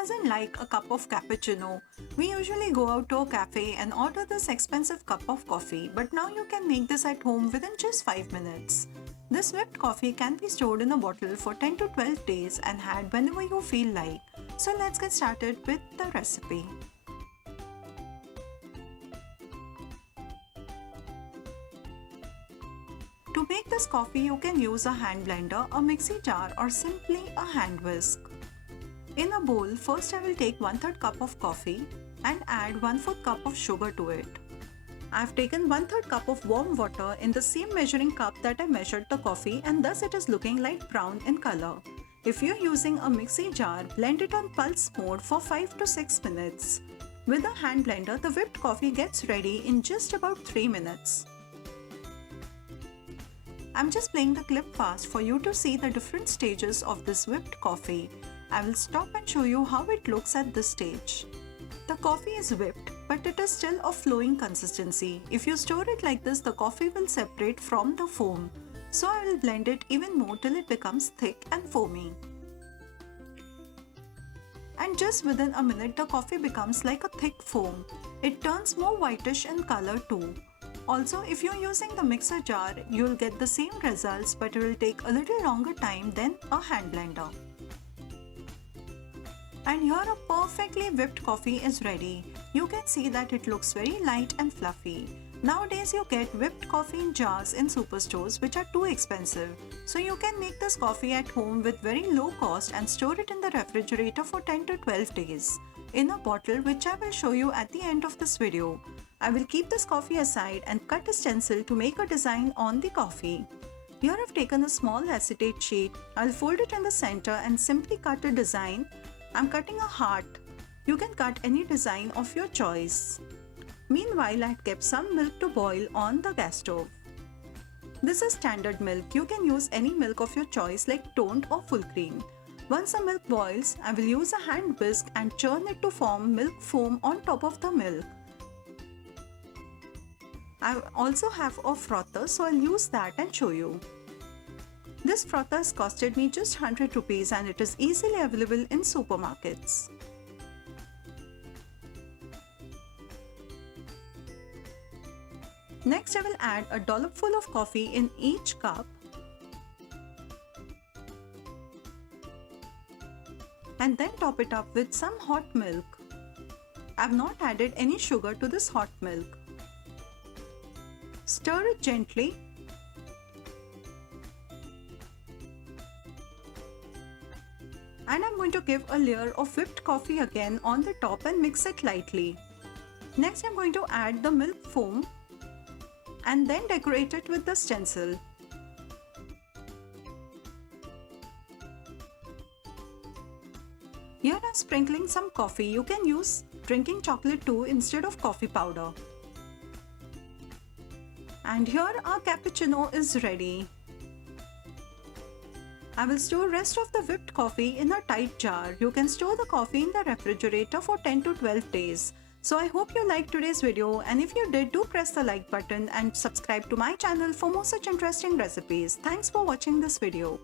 doesn't like a cup of cappuccino? We usually go out to a cafe and order this expensive cup of coffee, but now you can make this at home within just 5 minutes. This whipped coffee can be stored in a bottle for 10 to 12 days and had whenever you feel like. So let's get started with the recipe. To make this coffee, you can use a hand blender, a mixie jar, or simply a hand whisk. In a bowl, first I will take 1/3 cup of coffee and add 1/4 cup of sugar to it. I have taken 1/3 cup of warm water in the same measuring cup that I measured the coffee, and thus it is looking light brown in color. If you are using a mixie jar, blend it on pulse mode for 5 to 6 minutes. With a hand blender, the whipped coffee gets ready in just about 3 minutes. I'm just playing the clip fast for you to see the different stages of this whipped coffee. I will stop and show you how it looks at this stage. The coffee is whipped, but it is still of flowing consistency. If you store it like this, the coffee will separate from the foam. So I will blend it even more till it becomes thick and foamy. And just within a minute, the coffee becomes like a thick foam. It turns more whitish in color too. Also, if you're using the mixer jar, you'll get the same results, but it will take a little longer time than a hand blender. And here a perfectly whipped coffee is ready. You can see that it looks very light and fluffy. Nowadays you get whipped coffee in jars in superstores which are too expensive. So you can make this coffee at home with very low cost and store it in the refrigerator for 10 to 12 days. In a bottle which I will show you at the end of this video. I will keep this coffee aside and cut a stencil to make a design on the coffee. Here I've taken a small acetate sheet. I'll fold it in the center and simply cut a design. I'm cutting a heart. You can cut any design of your choice. Meanwhile, I had kept some milk to boil on the gas stove. This is standard milk. You can use any milk of your choice like toned or full cream. Once the milk boils, I will use a hand whisk and churn it to form milk foam on top of the milk. I also have a frother, so I'll use that and show you. This frother has costed me just 100 rupees and it is easily available in supermarkets. Next, I will add a dollop full of coffee in each cup and then top it up with some hot milk. I have not added any sugar to this hot milk. Stir it gently and I'm going to give a layer of whipped coffee again on the top and mix it lightly. Next, I'm going to add the milk foam and then decorate it with the stencil. Here I'm sprinkling some coffee. You can use drinking chocolate too instead of coffee powder. And here our cappuccino is ready. I will store rest of the whipped coffee in a tight jar. You can store the coffee in the refrigerator for 10 to 12 days. So I hope you liked today's video, and if you did, do press the like button and subscribe to my channel for more such interesting recipes. Thanks for watching this video.